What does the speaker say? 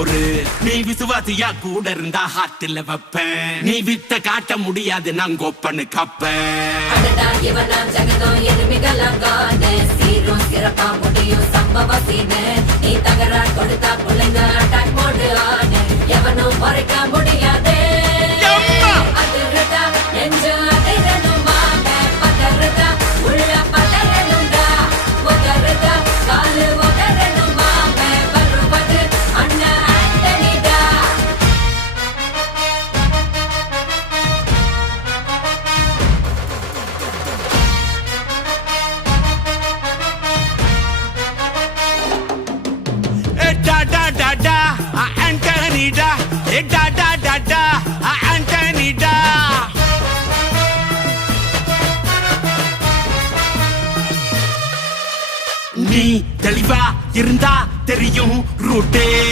பொறு. நீ விசுவாசியா கூட இருந்தா ஹார்ட்ல வைப்பேன். நீ வித்த காட்ட முடியாது நான் கோப்பனு கப்பேன். சீரும் சிறப்பா முடியும் சம்பவ சீனு. நீ தகராறு கொடுத்தா பிள்ளைங்க அட்டாக் மோடு ஆனு. எவனும் மறைக்க முடியாது. அதிருதா நெஞ்சு அதிரணுமாங்க. பதறுதா உள்ள பதறணுண்டா. உதறுதா காலு உதறணுமாங்க. வருவது அண்ணன் ஆண்டனிடா. Antonida, Antonida. நீ தெளிவா இருந்தா தெரியும் ரூட்டே.